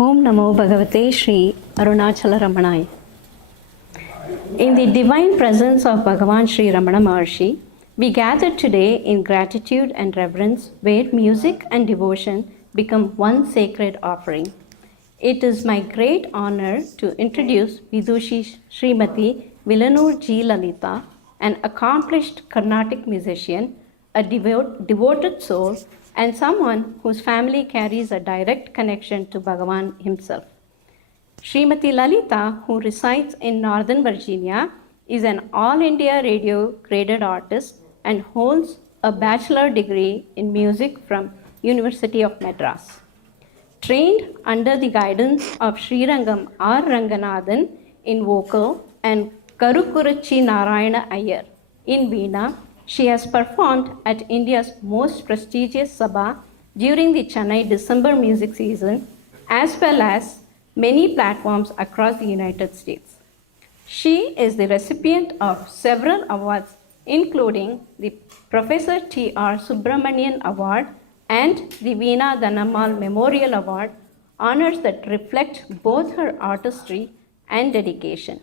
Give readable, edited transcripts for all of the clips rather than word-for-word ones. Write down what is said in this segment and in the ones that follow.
Om Namo Bhagavate Sri Arunachala Ramanaya. In the divine presence of Bhagavan Sri Ramana Maharshi, we gather today in gratitude and reverence where music and devotion become one sacred offering. It is my great honor to introduce Vidushi Srimati Villanur G. Lalita, an accomplished Carnatic musician, a devoted soul, and someone whose family carries a direct connection to Bhagavan himself. Srimati Lalita, who resides in Northern Virginia, is an All India Radio graded artist and holds a bachelor degree in music from University of Madras. Trained under the guidance of Srirangam R. Ranganathan in vocal and Karukurachi Narayana Iyer in Veena, she has performed at India's most prestigious Sabha during the Chennai December music season, as well as many platforms across the United States. She is the recipient of several awards, including the Professor T.R. Subramanian Award and the Veena Dhanammal Memorial Award, honors that reflect both her artistry and dedication.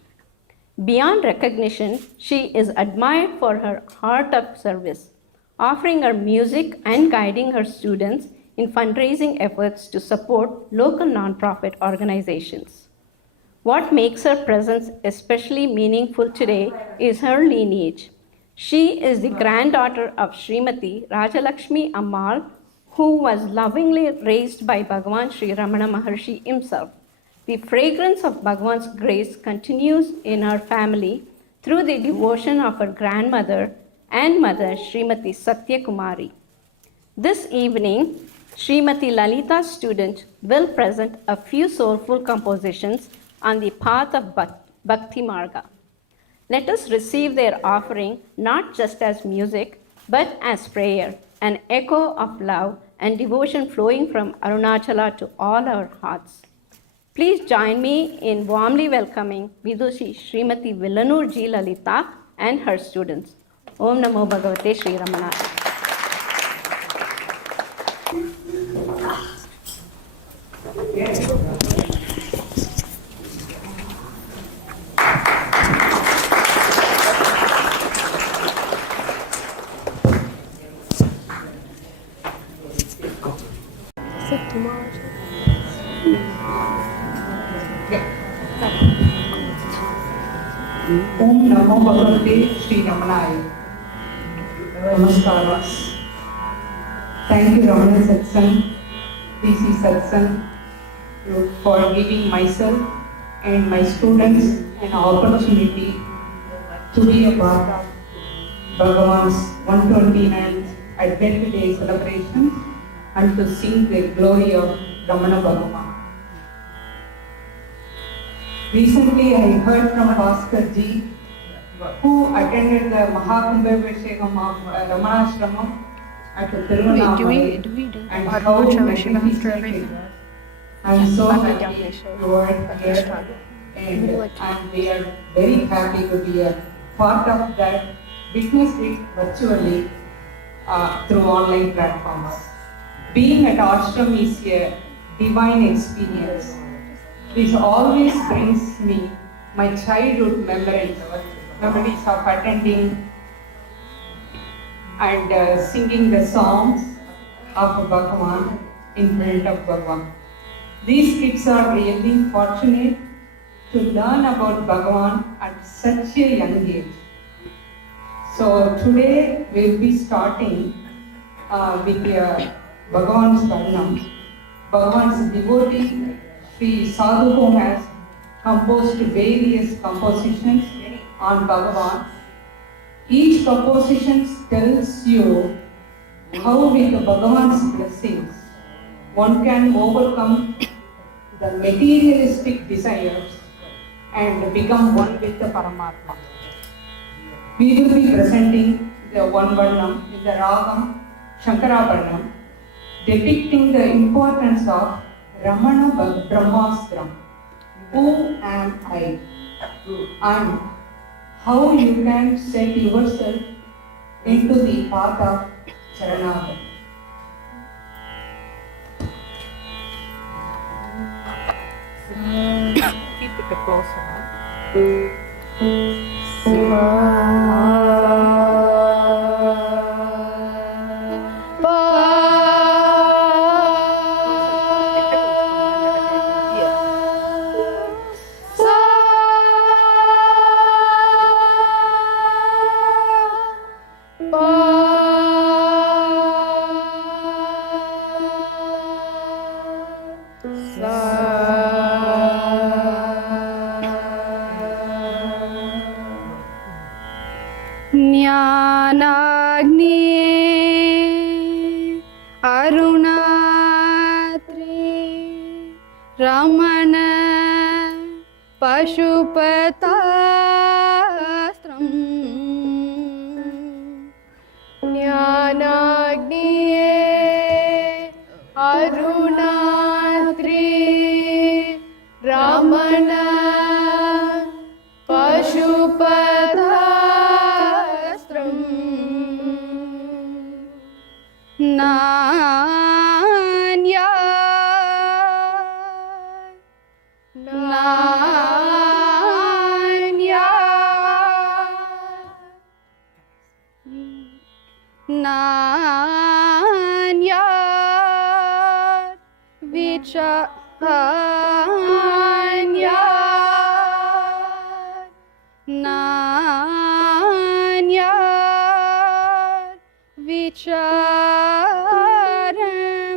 Beyond recognition, she is admired for her heart of service, offering her music and guiding her students in fundraising efforts to support local nonprofit organizations. What makes her presence especially meaningful today is her lineage. She is the granddaughter of Srimati Rajalakshmi Ammal, who was lovingly raised by Bhagavan Sri Ramana Maharshi himself. The fragrance of Bhagavan's grace continues in her family through the devotion of her grandmother and mother, Srimati Satya Kumari. This evening, Srimati Lalita's student will present a few soulful compositions on the path of Bhakti Marga. Let us receive their offering not just as music, but as prayer, an echo of love and devotion flowing from Arunachala to all our hearts. Please join me in warmly welcoming Vidushi Srimati Villanur G. Lalita and her students. Om Namo Bhagavate Sri Ramanaya. Om Namo Bhagavate Sri Ramanaya. Namaskaras. Thank you, Ramana Satsang, PC Satsang, for giving myself and my students an opportunity to be a part of Bhagavan's 129th Advent Day celebrations and to sing the glory of Ramana Bhagavan. Recently, I heard from Bhaskar Ji, who attended the Mahakumbhabhishekam of Ramanashramam at the Tiruvannamalai, and how magnificent. I am so happy to work here, and we are very happy to be a part of that, witness it virtually through online platforms. Being at ashram is a divine experience. This always brings me my childhood memories of attending and singing the songs of Bhagavan in front of Bhagavan. These kids are really fortunate to learn about Bhagavan at such a young age. So today we'll be starting with Bhagavan's Varnam. Bhagavan's devotee Sri Sadhu has composed various compositions on Bhagavan. Each composition tells you how with Bhagavan's blessings one can overcome the materialistic desires and become one with the Paramatma. We will be presenting the one Varnam in the Ragam Shankarabharnam, depicting the importance of Ramana Brahmastram, who am I, and how you can set yourself into the path of Sharanagati. bit closer now. ज्ञानाग्नि अरुणात्री रमण पशुपतास्त्रम् ज्ञानाग्निये अरुणात्री रमण पशुपतास्त्रम् नान्या नान्या नान्या विचान्या नान्या विचार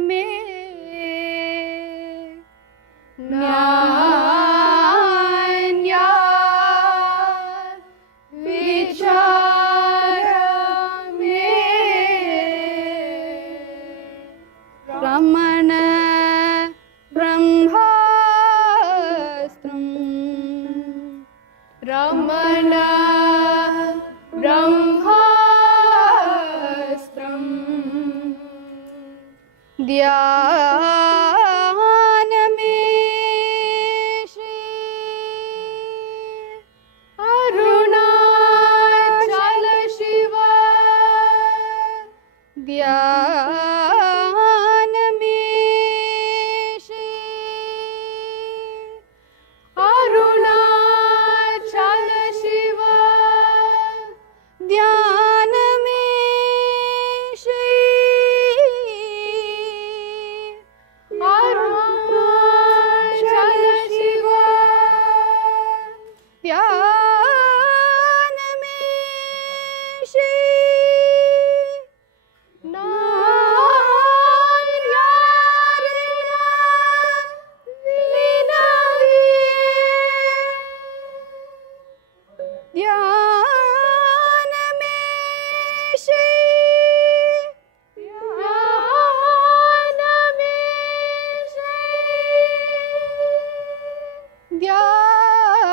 में नान्या विचार में रमण ब्रह्मास्त्रम् रमण ब्रह्मास्त्रम् ध्यान में श्री अरुणाचल शिव ध्यान में श्री अरुणाचल शिव ध्यान में श्री अरुणाचल शिव ध्यान में श्री ध्यान में श्री ध्यान में श्री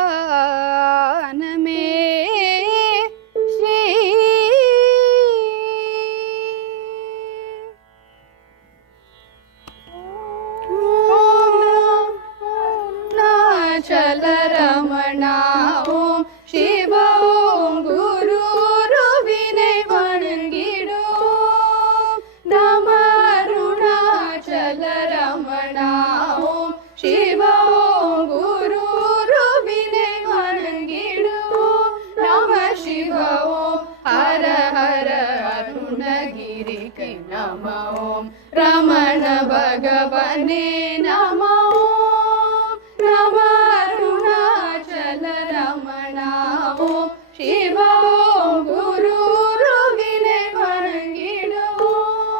ध्यान में श्री चल रमणा ओम शिव ओम गुरु विनय वणंगिडो नम अरुणाचल रमणा ओम शिव ओम गुरु विनय वणंगिडो नम शिव ओम हर हर अरुणगिरिके नम ओम रमण भगवने नम नम अरुणाचल रमणा ओम शिव ओम गुरु विनय वणंगिडो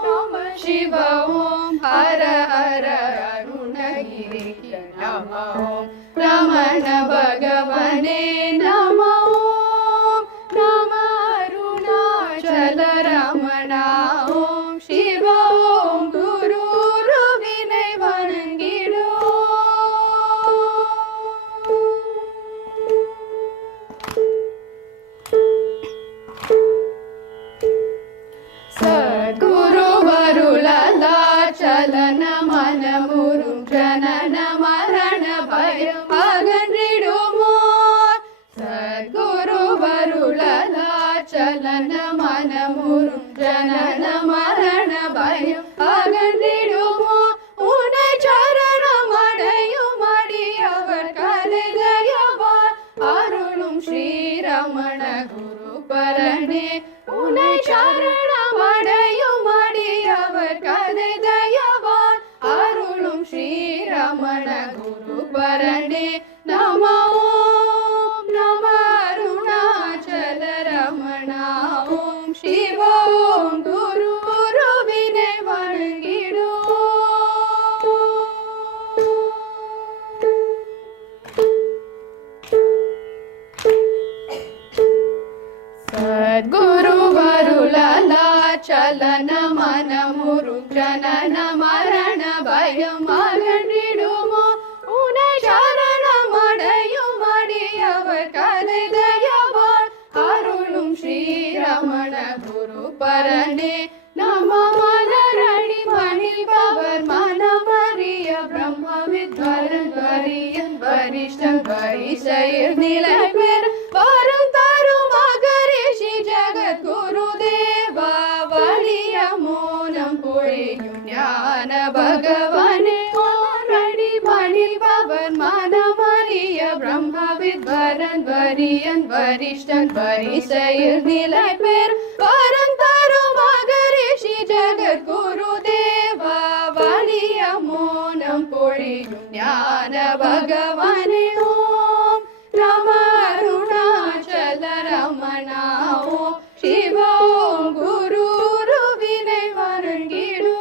नम शिव ओम हर हर अरुणगिरिके नम ओम रमण भगवने नम नम अरुणाचल रमणा ओम शिव ओम गुरु विनय वणंगिडो सद्गुरु वरुलला चलन मन मुरु जनन मरण भय अगन्रिडु मोर सद्गुरु वरुलला चलन मन मुरु जनन मरण भय अगन्रिडु मोर उन चरण मडयु मडियवर कलगय रमण गुरु परणे नमो ओम नम अरुणाचल रमण ओम शिव ओम गुरु गुरुविने वणंगिडो सद्गुरु वरुलला चलन मन मुरु जनन मरण भयम अगन्றிடுமோ உனை சரணமடையும் அடியவர் கலைதயவார் அருளும் ஸ்ரீரமண குரு பரணே நம மலரடி பணிபவர் மனமறிய பிரம்மவித்வரன் வரியன் வரிஷ்டன் வரிசையில் நிலை பெற வரம் தரும் மகரிஷி ஜகத்குரு தேவா வலிய மோனம் பொழியும் ஞான பகவானே ஓரடி பணிபவர் மனமறிய பிரம்மவித்வரன் வரியன் வரிஷ்டன் வரிசையில் நிலை பெற வரம் தரும் மகரிஷி ஜகத்குரு தேவா வலிய மோனம் பொழியும் ஞான பகவானே ஓம் நம அருணாச்சல ரமணா ஓம் சிவ ஓம் குரு குருவினை வணங்கிடோ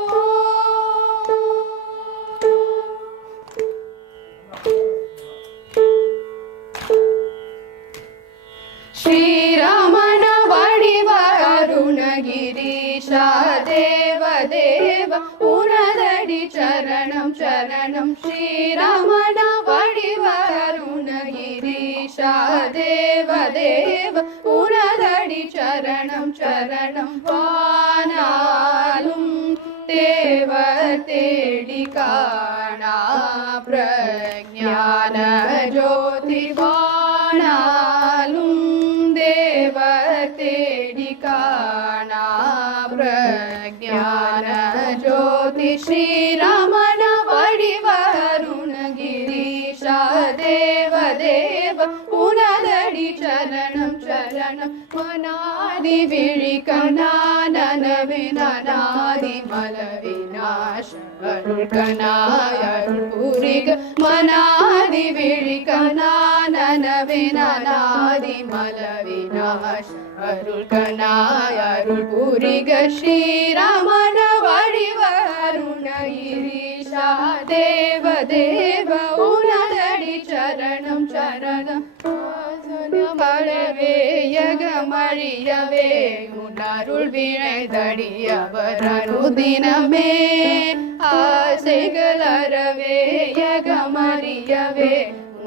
श्रीरमण वडिव अरुणगिरीशा देव देव उनदडि चरणं चरणं श्रीरमण वडिव अरुणगिरीशा देव देव उनदडि चरणं चरणं वानालुं देव तेडि काणा प्रज्ञान ज्योति वाणालुं देव तेडि काणा प्रज्ञान ज्योति श्रीरमण वडिव अरुणगिरीशा देव देव उनदडि चरणं चरणं मनादि विழிकनानन विनानादि मल विनाश अरुळ्कनाय अरुळ्पुरिग मनादि विழிकनानन विनानादि मल विनाश अरुळ्कनाय अरुळ्पुरिग श्रीरमण वडिव अरुणगिरीशा देव देव उनदडि चरणं चरणं மழவே யகமழியவே உன்னருள் விழைதடியவர் அனுதினமே ஆசைகள் அறவே யகமறியவே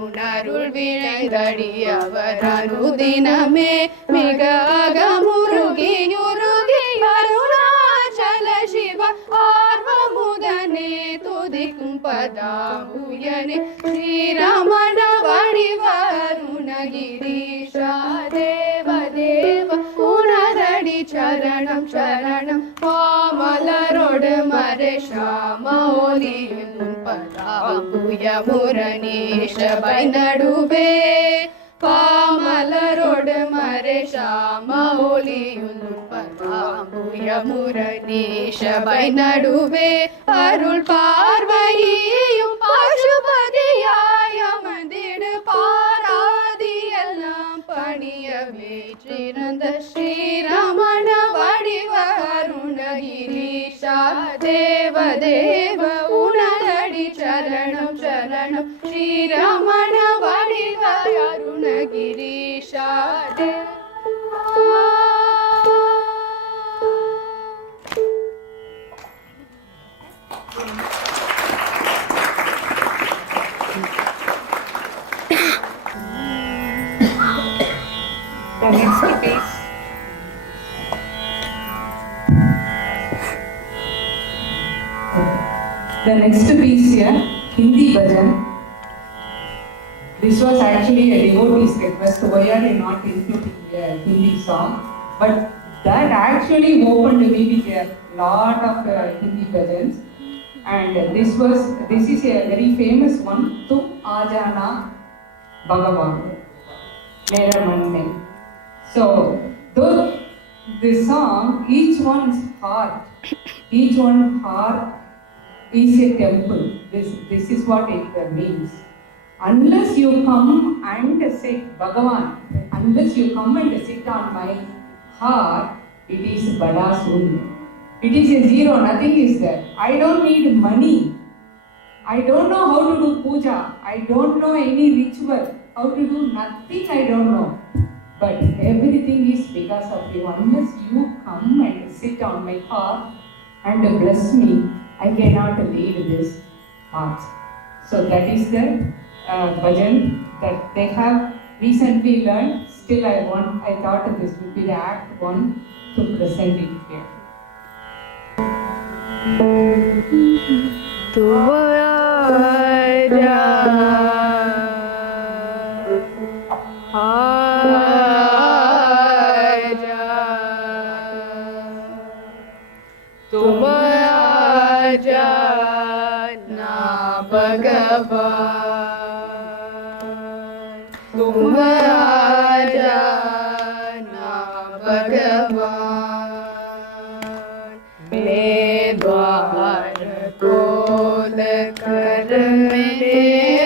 உன்னருள் விழைதடியவர் அனுதினமே மிக அகமுருகி யுருகி அருணாச்சல சிவ ஆர்வமுதனே துதிக்கும் பதாம்புயனே ஸ்ரீரமண வடிவ அருணகிரீஷா தேவ தேவ உனதடி சரணம் சரணம் பாமலரோடு மரேஷா மௌலியும் பதாம்புய முரணீஷ பை நடுவே பாமலரோடு மரேஷா மௌலியும் பதாம்புய முரணீஷ பை நடுவே அருள் பார்வையும் பசுபதியாய் அமர்ந்திடு பாராதி எல்லாம் பணிய வீற்றிருந்த ஸ்ரீரமண வடிவ அருணகிரீஷா தேவ தேவ உனதடி சரணம் சரணம் ஸ்ரீரமண வடிவ அருணகிரீஷா தேவ The next piece. The next piece here, Hindi bhajan. This was actually a devotee's request. Why are you not including a Hindi song? But that actually opened me with a lot of Hindi bhajans. And this is a very famous one. Tu Ajana Bhagavan. Mera Manne. So, though this song, each one's heart is a temple. This is what it means. Unless you come and sit, Bhagavan, unless you come and sit on my heart, it is Bada Sunya. It is a zero, nothing is there. I don't need money. I don't know how to do puja. I don't know any ritual. How to do nothing, I don't know. But everything is because of you. Unless you come and sit on my heart and bless me, I cannot lead this path. So that is the bhajan that they have recently learned. Still I thought this would be the act one to present it here. तुम आजा ना भगवान, तुम आजा ना भगवान, मैं द्वार खोल कर मैंने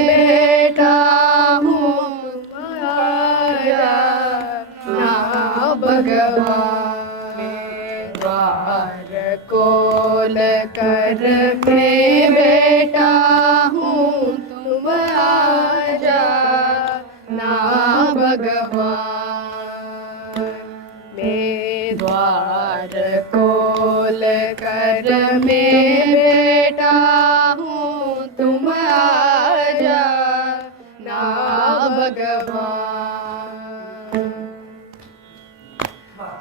बैठा हूँ, तुम आजा ना भगवान, मैं द्वार खोल कर मैं बैठा हूँ, तुम आजा ना भगवान, मैं द्वार खोल कर मैं बैठा हूँ, तुम आजा ना भगवान,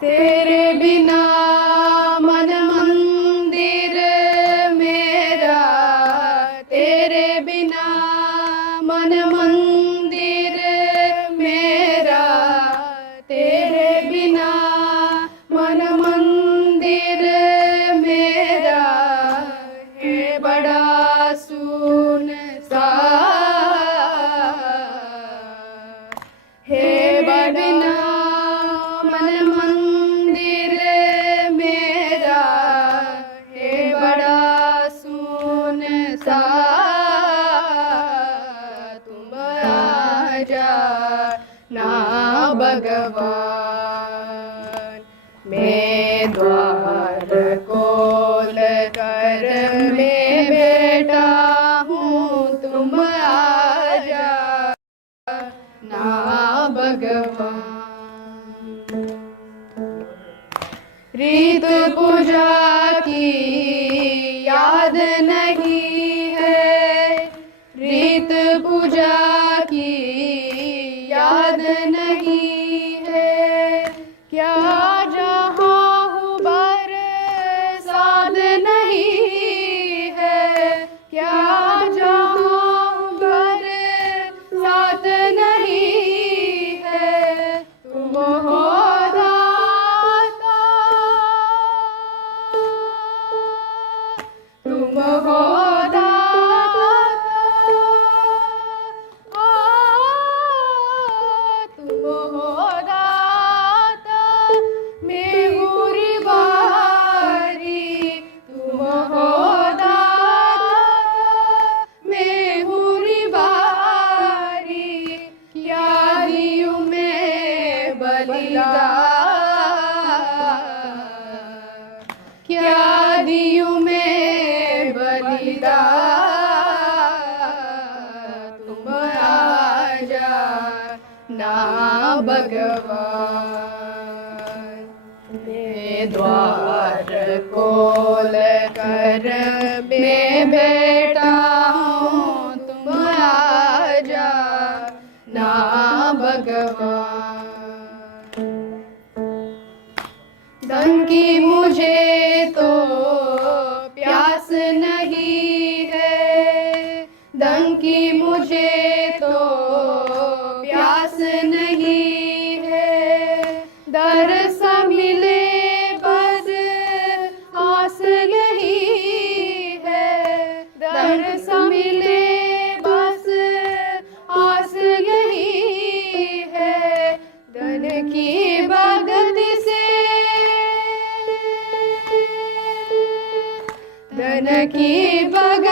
तेरे बिना मन मंदिर मेरा, तेरे बिना मन मंदिर मेरा, तेरे बिना मन मंदिर मेरा है बड़ा सुनसान, है बड़ा मन मंदिर मेरा है बड़ा सुनसान, तुम आजा ना भगवान, मैं द्वार खोल कर मैं बैठा हूँ, तुम आजा ना भगवान, रीत पूजा की याद नहीं है, रीत पूजा की याद नहीं है, क्या जहाँ हूँ बरसात नहीं है, क्या जहाँ हूँ बरसात नहीं है, तुम हो दाता, तुम हो दाता, तुम हो दाता, मैं हूँ रिवारी, तुम हो दाता, मैं हूँ रिवारी, क्या दियूँ मैं बलिदान, क्या दियूँ मैं बलिदान, तुम आजा ना भगवान, मैं द्वार खोल कर मैं बैठा हूँ, तुम आजा ना भगवान, धन की मुझे तो प्यास नहीं है, धन की मुझे तो प्यास नहीं है, दरस मिले बस आस नहीं है, दरस मिले बस आस नहीं है, धन की भगति से, धन की भगति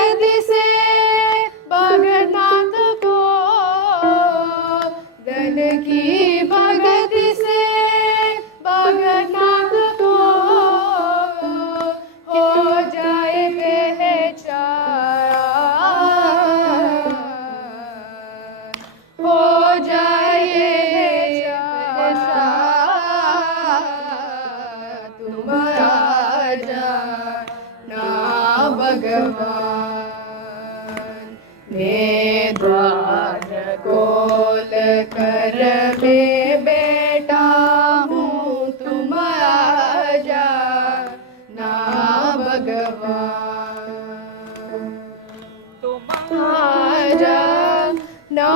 द्वार खोल कर मैं बैठा हूँ, तुम आजा ना भगवान, तुम आजा ना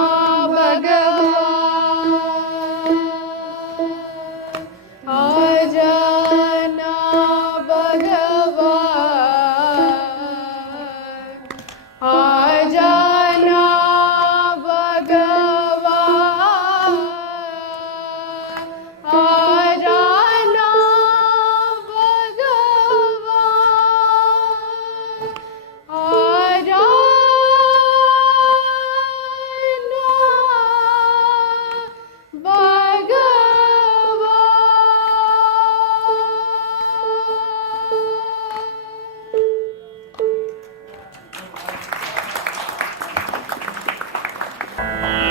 भगवान, आजा ना भगवान, आजा ना भगवान, आजा ना भगवान, आजा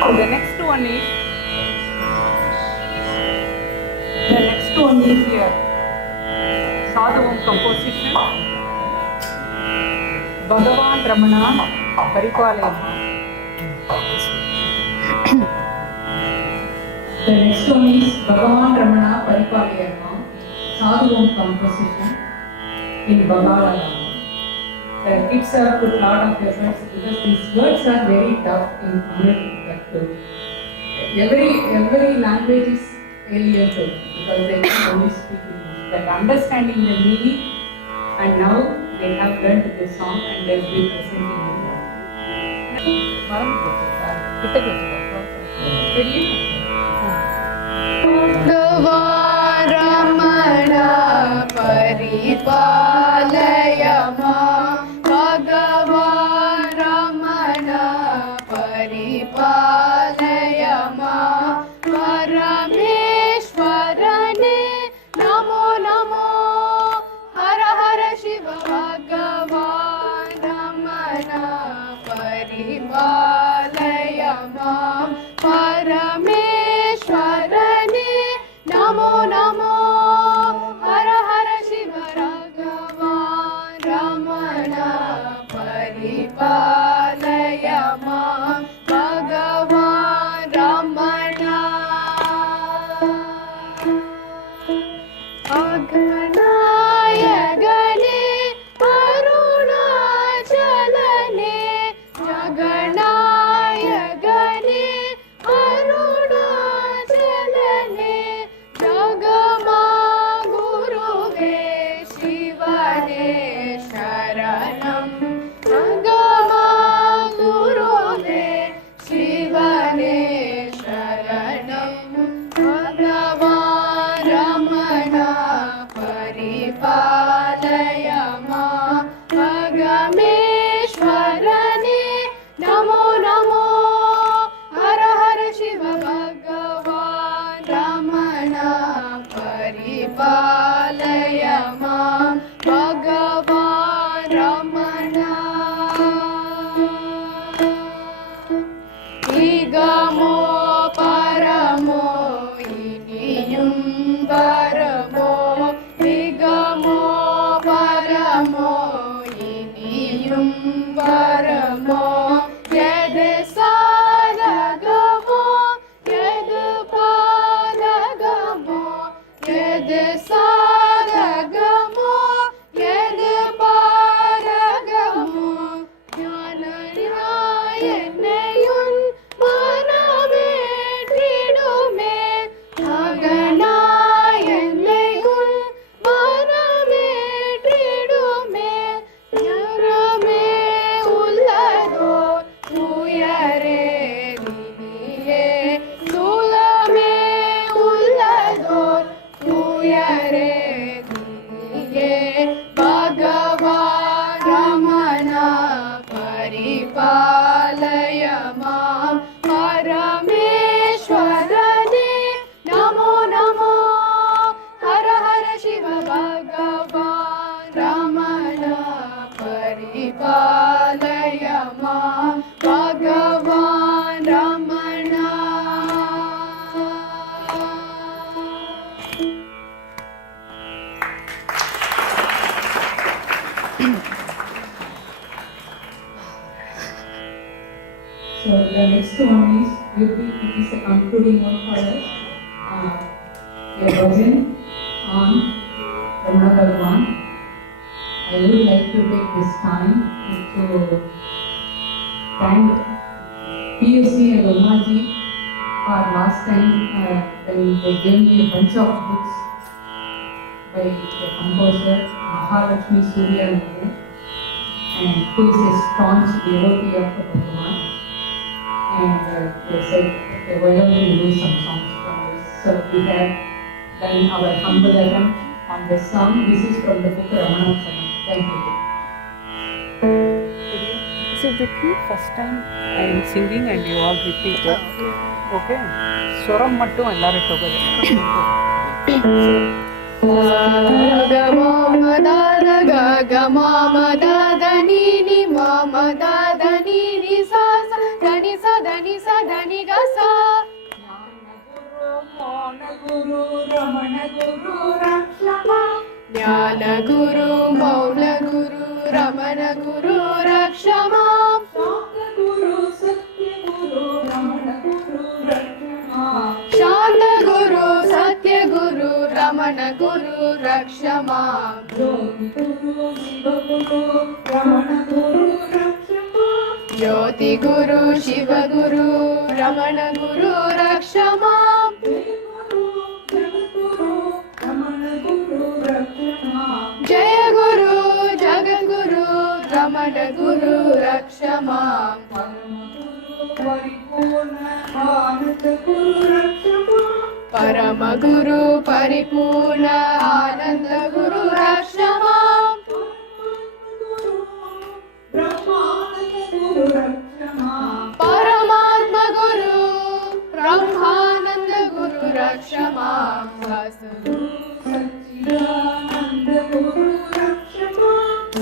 So the next one is here. Sadhuvam composition. Bhagavan Ramana Paripalayama. The next one is Bhagavan Ramana Paripalayama. Sadhuvam composition in Bhagavana. The kids have put a lot of efforts because these words are very tough in Tamil. Every language is alien to them because they can only speak English. But understanding the meaning, and now they have learned this song and they will be presenting it. Bhagavan Ramana Paripalayama, Bhagavan Ramana Paripalayama, Parameshwarane Namo Namo, Hara Hara Shiva, Bhagavan Ramana Paripalayama, Parameshwarane Namo Namo, Hara Hara Shiva, Bhagavan Ramana Paripalayama, Bhagavan Ramana. Aganayagane Arunachalane, Jaganayagane Arunachalane, Jagamaguruve Shivane Sharanam, Jagamaguruve Shivane Sharanam, Bhagavan Ramana Paripalayama, Parameshwarane Namo Namo, Hara Hara Shiva, Bhagavan Ramana Paripalayama, Bhagavan Ramana. Igamo paramo iniyum varamo, Igamo paramo iniyum varamo, Yed saragamo, Yed paragamo, Yed saragamo, Yed paragamo, Jnanayenneyun manavettidume, Aganayen So the next one is will be it is a concluding one for us. A version on Ramana Bhagavan. I would like to take this time to thank PUC and Umaji for last time when they gave me a bunch of books by the composer Mahalakshmi Surya and who is a staunch devotee of Bhagavan. And they said, okay, why don't we do some songs from this? So we have done our humble attempt on this song. This is from the book Ramana Bhagavan. Thank you. Is it the first time I am singing and you all repeat it? Okay. Swaram mattum ellaru togadu. ga ma ma da da ga ga ma ma da da ni ni ma ma da da ni ni sa sa da ni sa da ni sa da ni ga sa. ಜ್ಞಾನ ಗುರು ಮೌನ ಗುರು ರಮಣ ಗುರು ರಕ್ಷಮಾ. ಶಾಂತ ಗುರು ಸತ್ಯ ಗುರು ರಮಣ ಗುರು ರಕ್ಷಮಾ. ಜ್ಯೋತಿ ಗುರು ಶಿವ ಗುರು ರಮಣ ಗುರು ರಕ್ಷಮಾ. ಜಯ ಗುರು ಜಗದ್ಗುರು ರಮಣ ಗುರು ರಕ್ಷಮಾ. ಪರಮ ಗುರು ಪರಿಪೂರ್ಣ ಆನಂದ ಗುರು ರಕ್ಷಮಾ. ಪರಮಾತ್ಮ ಗುರು ಬ್ರಹ್ಮಾನಂದ ಗುರು ರಕ್ಷಮಾ.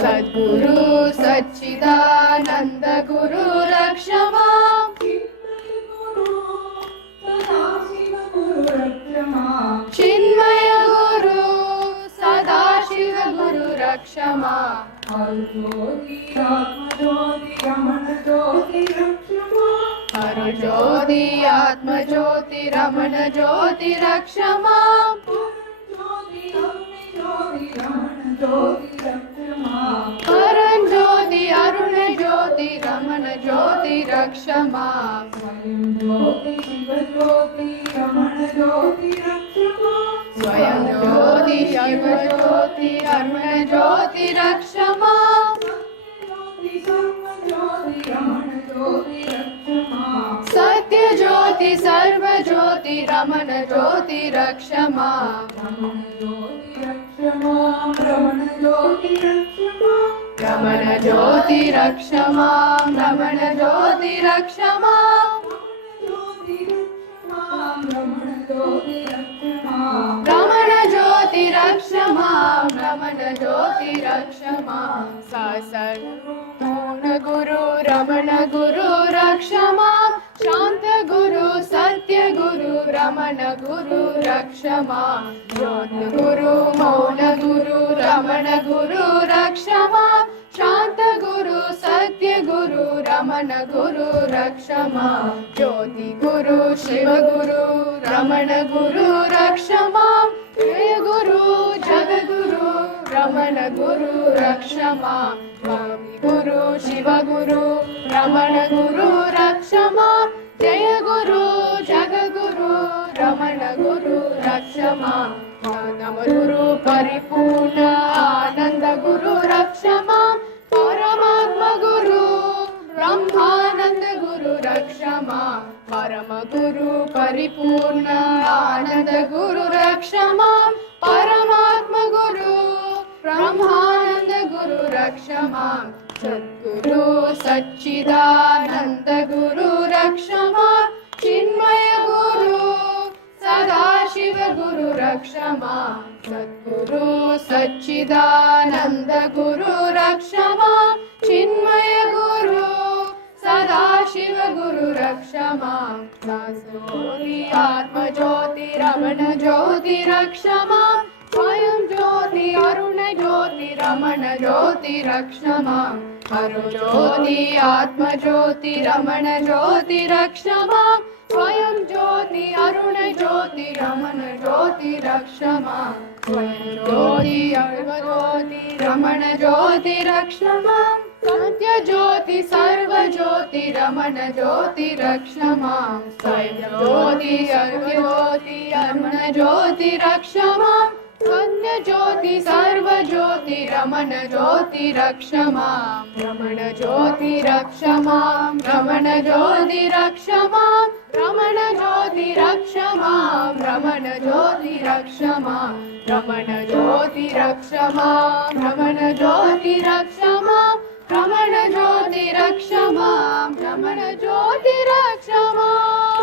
ಸದ್ಗುರು ಸಚ್ಚಿದಾನಂದ ಗುರು ರಕ್ಷಮಾ. ಚಿನ್ಮಯ ಗುರು ಸದಾಶಿವ ಗುರು ರಕ್ಷಮಾ. ಹರ ಜ್ಯೋತಿ ಆತ್ಮ ಜ್ಯೋತಿ ರಮಣ ಜ್ಯೋತಿ ರಕ್ಷಮಾ. ಪರಂ ಜ್ಯೋತಿ ಅರುಣ ಜ್ಯೋತಿ ರಮಣ ಜ್ಯೋತಿ ರಕ್ಷಮಾ. ಸ್ವಯಂ ಜ್ಯೋತಿ ಶಿವ ಜ್ಯೋತಿ ಅರುಣ ಜ್ಯೋತಿ ರಕ್ಷಮಾ. ಸತ್ಯ ಜ್ಯೋತಿ ಸರ್ವ ಜ್ಯೋತಿ ರಮಣ ಜ್ಯೋತಿ ರಕ್ಷಮಾ. ರಮಣ ಜ್ಯೋತಿ ರಕ್ಷಮಾ. ರಮಣ ಜ್ಯೋತಿ ರಕ್ಷಮಾ. ರಮಣ ಜ್ಯೋತಿ ರಕ್ಷಮಾ. ರಮಣ ಜ್ಯೋತಿ ರಕ್ಷಮಾ. ಮೌನ ಗುರು ರಮಣ ಗುರು ರಕ್ಷಮಾ. ಶಾಂತ ಗುರು ಸತ್ಯ ಗುರು ರಮಣ ಗುರು ರಕ್ಷಮಾ. ಜ್ಯೋತಿ ಗುರು ಮೌನ ಗುರು ರಮಣ ಗುರು ರಕ್ಷಮಾ. ಶಾಂತ ಗುರು ಸತ್ಯ ಗುರು ರಮಣ ಗುರು ರಕ್ಷಮಾ. ಜ್ಯೋತಿ ಗುರು ಶಿವ ಗುರು ರಮಣ ಗುರು ರಕ್ಷಮಾ. ಜಯ ಗುರು ಜಗದ್ಗುರು ರಮಣ ಗುರು ರಕ್ಷಮಾ. ಗುರು ಶಿವ ಗುರು ರಮಣ ಗುರು ರಕ್ಷಮಾ. ಜಯ ಗುರು ಜಗದ್ಗುರು ರಮಣ ಗುರು ರಕ್ಷಮಾ. ನಮ ಗುರು ಪರಿಪೂರ್ಣ ಆನಂದ ಗುರು ರಕ್ಷಮಾ. ಪರಮಾತ್ಮ ಗುರು ಬ್ರಹ್ಮಾನಂದ ಗುರು ರಕ್ಷಮಾ. ಪರಮ ಗುರು ಪರಿಪೂರ್ಣ ಆನಂದ ಗುರು ರಕ್ಷಮಾ. ಪರಮಾತ್ಮ ಗುರು ಬ್ರಹ್ಮಾನಂದ ಗುರು ರಕ್ಷಮಾ. ಸದ್ಗುರು ಸಚ್ಚಿದಾನಂದ ಗುರು ರಕ್ಷಮಾ. ಚಿನ್ಮಯ ಗುರು ಸದಾಶಿವ ಗುರು ರಕ್ಷಮಾ. ಸದ್ಗುರು ಸಚ್ಚಿದಾನಂದ ಗುರು ರಕ್ಷಮಾ. ಚಿನ್ಮಯ ಗುರು ಸದಾಶಿವ ಗುರು ರಕ್ಷಮಾ. ಜ್ಯೋತಿ ಆತ್ಮ ಜ್ಯೋತಿ ರಮಣ ಜ್ಯೋತಿ ರಕ್ಷಮಾ. ಸ್ವಯಂ स्वयं ज्योति अरुण ज्योति रमण ज्योति रक्ष माम् अरुण ज्योति आत्म ज्योति रमण ज्योति रक्ष माम् स्वयं ज्योति अरुण ज्योति रमण ज्योति रक्ष माम् स्वयं ज्योति अरुण ज्योति रमण ज्योति रक्ष माम् सत्य ज्योति सर्व ज्योति रमण ज्योति रक्ष माम् स्वयं ज्योति अरुण ज्योति रमण ज्योति रक्ष माम् सत्य ज्योति सर्व ज्योति रमण ज्योति रक्ष माम् रमण ज्योति रक्ष माम् रमण ज्योति रक्ष माम् रमण ज्योति रक्ष माम् रमण ज्योति रक्ष माम् रमण ज्योति रक्ष माम् रमण ज्योति रक्ष माम् रमण ज्योति रक्ष माम् रमण ज्योति रक्ष माम्